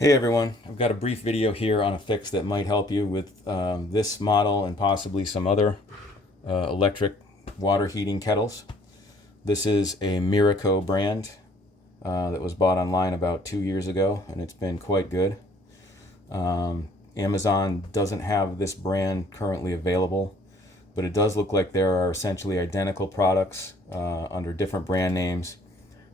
Hey everyone, I've got a brief video here on a fix that might help you with this model and possibly some other electric water heating kettles. This is a Miraco brand that was bought online about 2 years ago, and it's been quite good. Amazon doesn't have this brand currently available, but it does look like there are essentially identical products under different brand names.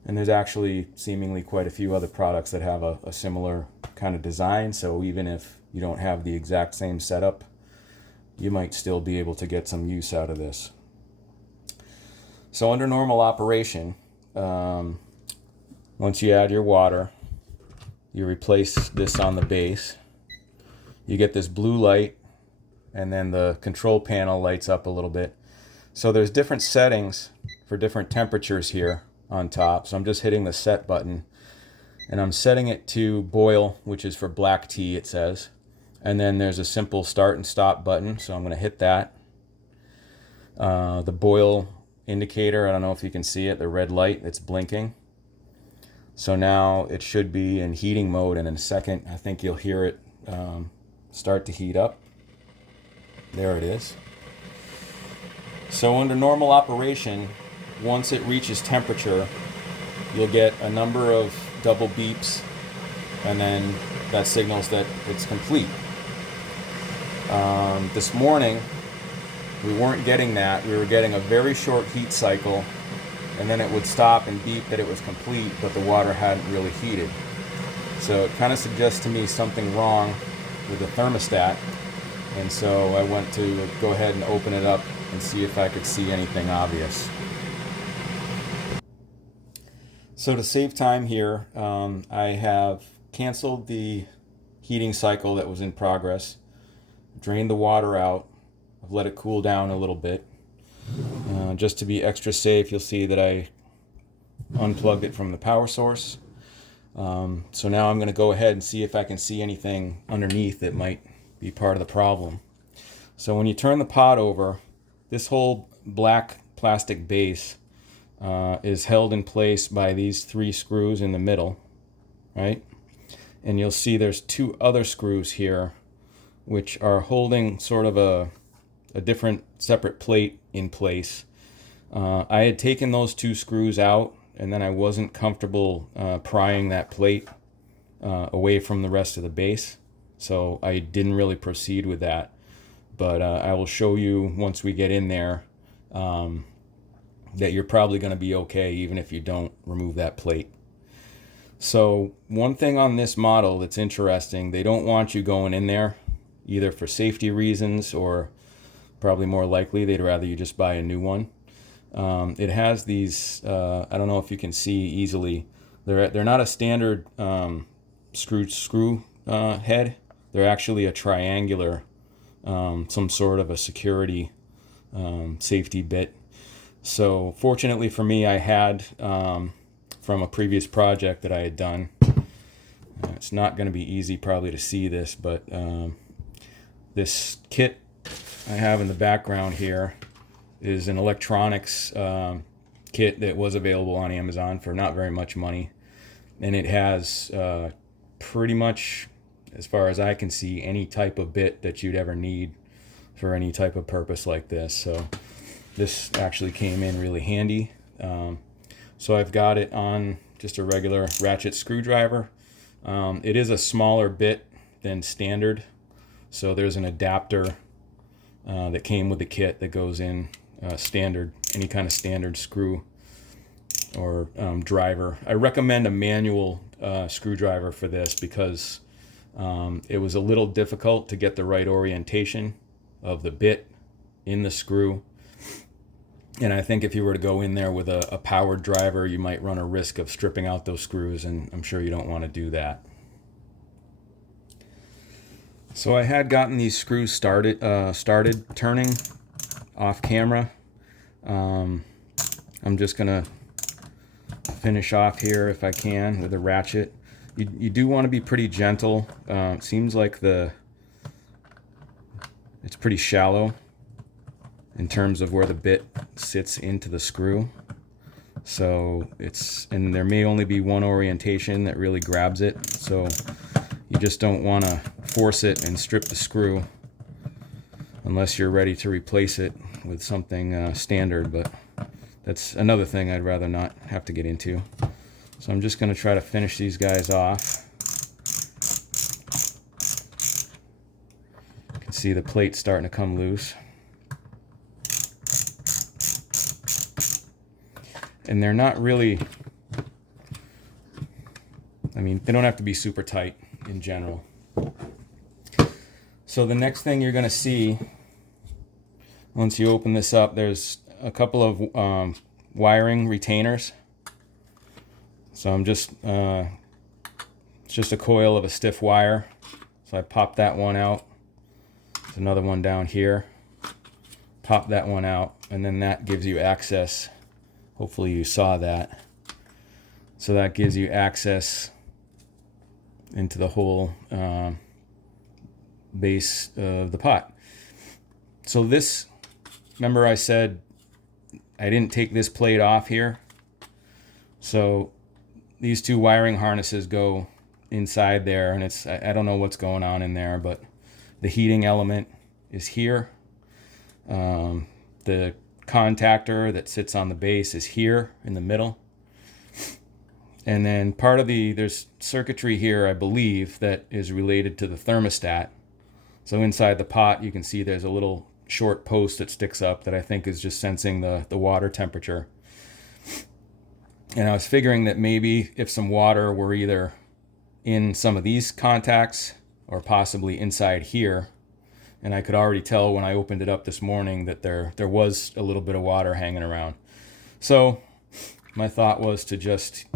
And there's actually seemingly quite a few other products that have a similar kind of design. So even if you don't have the exact same setup, you might still be able to get some use out of this. So under normal operation, once you add your water, you replace this on the base. You get this blue light, and then the control panel lights up a little bit. So there's different settings for different temperatures here on top. So I'm just hitting the set button, and I'm setting it to boil, which is for black tea, it says. And then there's a simple start and stop button, so I'm going to hit that. The boil indicator, I don't know if you can see it, the red light, it's blinking. So now it should be in heating mode, and in a second I think you'll hear it start to heat up. There it is. So under normal operation, once it reaches temperature, you'll get a number of double beeps, and then that signals that it's complete. This morning, we weren't getting that. We were getting a very short heat cycle, and then it would stop and beep that it was complete, but the water hadn't really heated. So it kind of suggests to me something wrong with the thermostat, and so I went to go ahead and open it up and see if I could see anything obvious. So to save time here, I have canceled the heating cycle that was in progress, drained the water out, I've let it cool down a little bit. Just to be extra safe, you'll see that I unplugged it from the power source. So now I'm going to go ahead and see if I can see anything underneath that might be part of the problem. So when you turn the pot over, this whole black plastic base is held in place by these 3 screws in the middle, right? And you'll see there's 2 other screws here which are holding sort of a different separate plate in place. I had taken those 2 screws out, and then I wasn't comfortable prying that plate away from the rest of the base, so I didn't really proceed with that. But I will show you once we get in there that you're probably going to be okay even if you don't remove that plate. So one thing on this model that's interesting, they don't want you going in there either for safety reasons, or probably more likely they'd rather you just buy a new one. It has these, I don't know if you can see easily, they're not a standard screw head. They're actually a triangular, some sort of a security safety bit. So fortunately for me, I had from a previous project that I had done. It's not going to be easy probably to see this, but this kit I have in the background here is an electronics kit that was available on Amazon for not very much money. And it has pretty much, as far as I can see, any type of bit that you'd ever need for any type of purpose like this. So this actually came in really handy. So I've got it on just a regular ratchet screwdriver. It is a smaller bit than standard, so there's an adapter that came with the kit that goes in standard, any kind of standard screw or driver. I recommend a manual screwdriver for this because it was a little difficult to get the right orientation of the bit in the screw. And I think if you were to go in there with a powered driver, you might run a risk of stripping out those screws, and I'm sure you don't want to do that. So I had gotten these screws started turning off camera. I'm just going to finish off here if I can with a ratchet. You do want to be pretty gentle. It seems like it's pretty shallow in terms of where the bit sits into the screw. So and there may only be one orientation that really grabs it. So You just don't want to force it and strip the screw unless you're ready to replace it with something standard, but that's another thing I'd rather not have to get into. So I'm just going to try to finish these guys off. You can see the plate starting to come loose. And they're not really, I mean, they don't have to be super tight in general. So the next thing you're going to see, once you open this up, there's a couple of wiring retainers. So I'm just, it's just a coil of a stiff wire. So I pop that one out. There's another one down here. Pop that one out, and then that gives you access. Hopefully you saw that. So that gives you access into the whole base of the pot. So this, remember I said I didn't take this plate off here. So these two wiring harnesses go inside there, and it's, I don't know what's going on in there, but the heating element is here. The contactor that sits on the base is here in the middle. And then part of there's circuitry here, I believe, that is related to the thermostat. So inside the pot, you can see there's a little short post that sticks up that I think is just sensing the water temperature. And I was figuring that maybe if some water were either in some of these contacts or possibly inside here, and I could already tell when I opened it up this morning that there was a little bit of water hanging around. So my thought was to just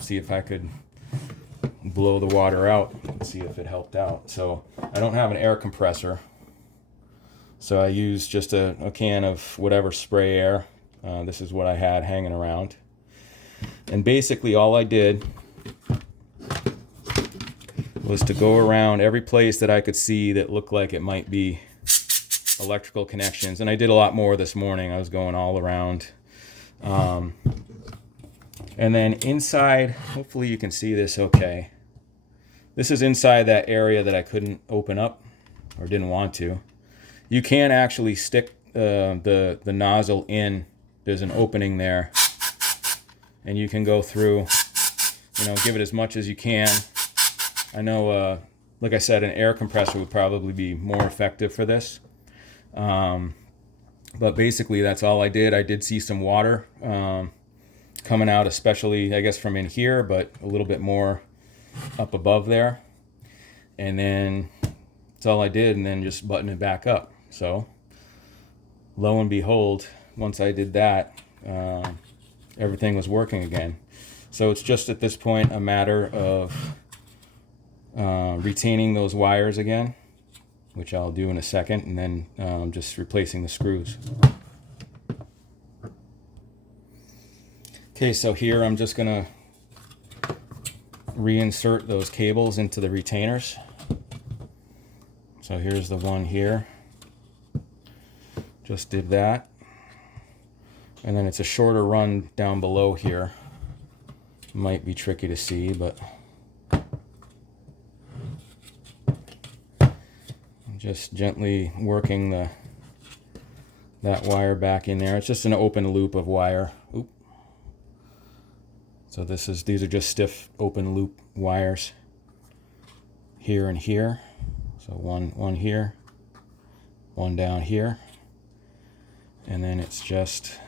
see if I could blow the water out and see if it helped out. So I don't have an air compressor, so I used just a can of whatever spray air. This is what I had hanging around. And basically all I did was to go around every place that I could see that looked like it might be electrical connections. And I did a lot more this morning. I was going all around. And then inside, hopefully you can see this okay. This is inside that area that I couldn't open up or didn't want to. You can actually stick the nozzle in. There's an opening there. And you can go through, give it as much as you can. I know, like I said, an air compressor would probably be more effective for this. But basically, that's all I did. I did see some water coming out, especially, I guess, from in here, but a little bit more up above there. And then that's all I did, and then just button it back up. So, lo and behold, once I did that, everything was working again. So it's just at this point a matter of retaining those wires again, which I'll do in a second, and then just replacing the screws. Okay, so here I'm just going to reinsert those cables into the retainers. So here's the one here. Just did that. And then it's a shorter run down below here. Might be tricky to see, but I'm just gently working that wire back in there. It's just an open loop of wire. Oop. So these are just stiff open loop wires here and here. So one here, one down here, and then it's just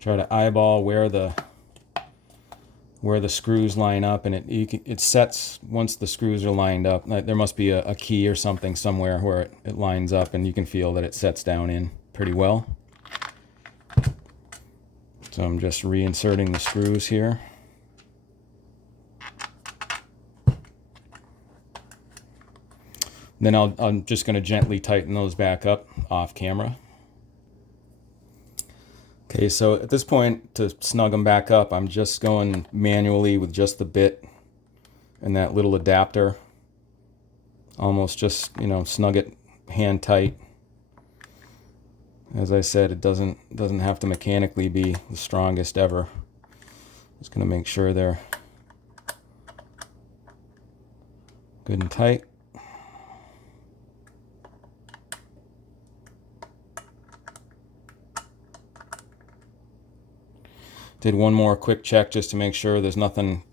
try to eyeball where the screws line up, and it sets once the screws are lined up. There must be a key or something somewhere where it lines up, and you can feel that it sets down in pretty well. So I'm just reinserting the screws here. Then I'm just going to gently tighten those back up off camera. Okay, so at this point, to snug them back up, I'm just going manually with just the bit and that little adapter. Almost just, snug it hand tight. As I said, it doesn't have to mechanically be the strongest ever. Just going to make sure they're Good and tight. Did one more quick check just to make sure there's nothing,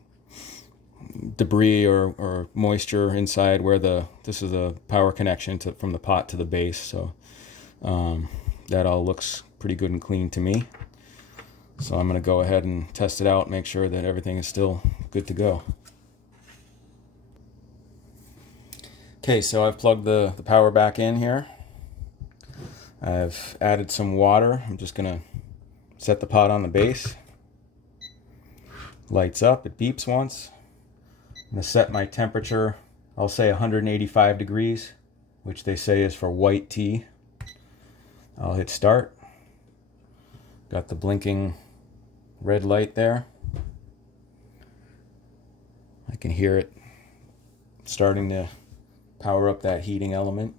debris or moisture inside where this is a power connection from the pot to the base. So that all looks pretty good and clean to me. So I'm going to go ahead and test it out, make sure that everything is still good to go. Okay, so I've plugged the power back in here. I've added some water. I'm just going to set the pot on the base. Lights up, it beeps once. I'm going to set my temperature, I'll say 185 degrees, which they say is for white tea. I'll hit start. Got the blinking red light there. I can hear it starting to power up that heating element.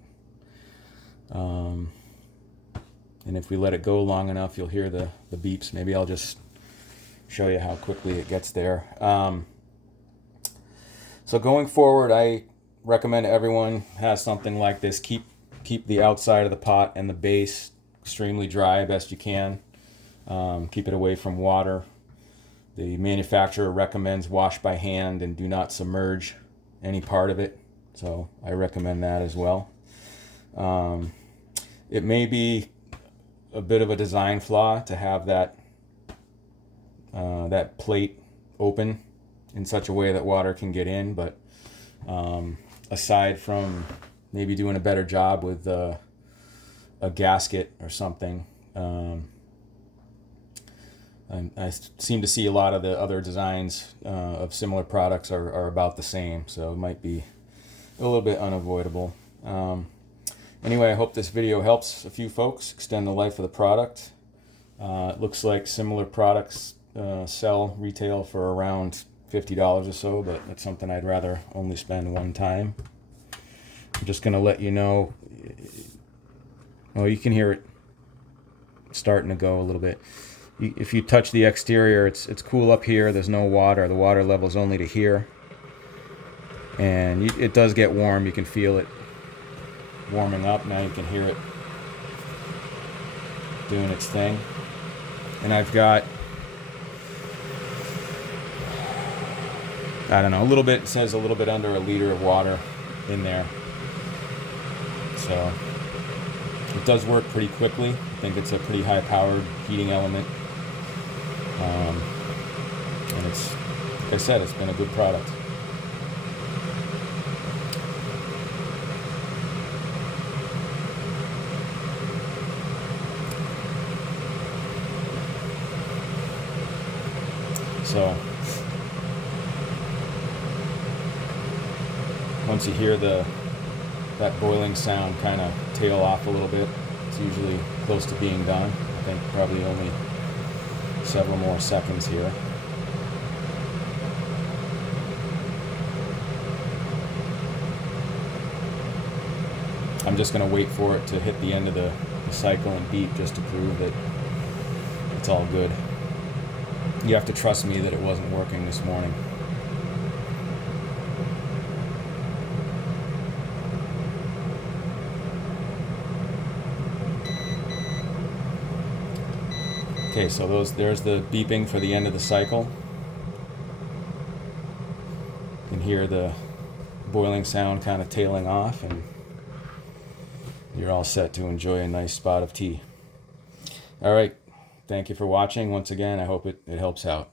And if we let it go long enough, you'll hear the beeps. Maybe I'll just show you how quickly it gets there. So going forward, I recommend everyone has something like this. Keep the outside of the pot and the base extremely dry best you can. Keep it away from water. The manufacturer recommends wash by hand and do not submerge any part of it. So I recommend that as well. It may be a bit of a design flaw to have that plate open in such a way that water can get in, but aside from maybe doing a better job with a gasket or something, I seem to see a lot of the other designs of similar products are about the same, so it might be a little bit unavoidable. Anyway, I hope this video helps a few folks extend the life of the product. It looks like similar products sell retail for around $50 or so, but that's something I'd rather only spend one time. I'm just going to let you know. Oh, you can hear it starting to go a little bit. If you touch the exterior, it's cool up here. There's no water. The water level is only to here. And it does get warm. You can feel it warming up. Now you can hear it doing its thing. And I've got, I don't know, a little bit, it says a little bit under a liter of water in there. So it does work pretty quickly. I think it's a pretty high powered heating element. And it's, like I said, it's been a good product. So once you hear that boiling sound kind of tail off a little bit, it's usually close to being done. I think probably only several more seconds here. I'm just going to wait for it to hit the end of the cycle and beep just to prove that it's all good. You have to trust me that it wasn't working this morning. Okay, so there's the beeping for the end of the cycle. You can hear the boiling sound kind of tailing off, and you're all set to enjoy a nice spot of tea. All right, thank you for watching. Once again, I hope it helps out.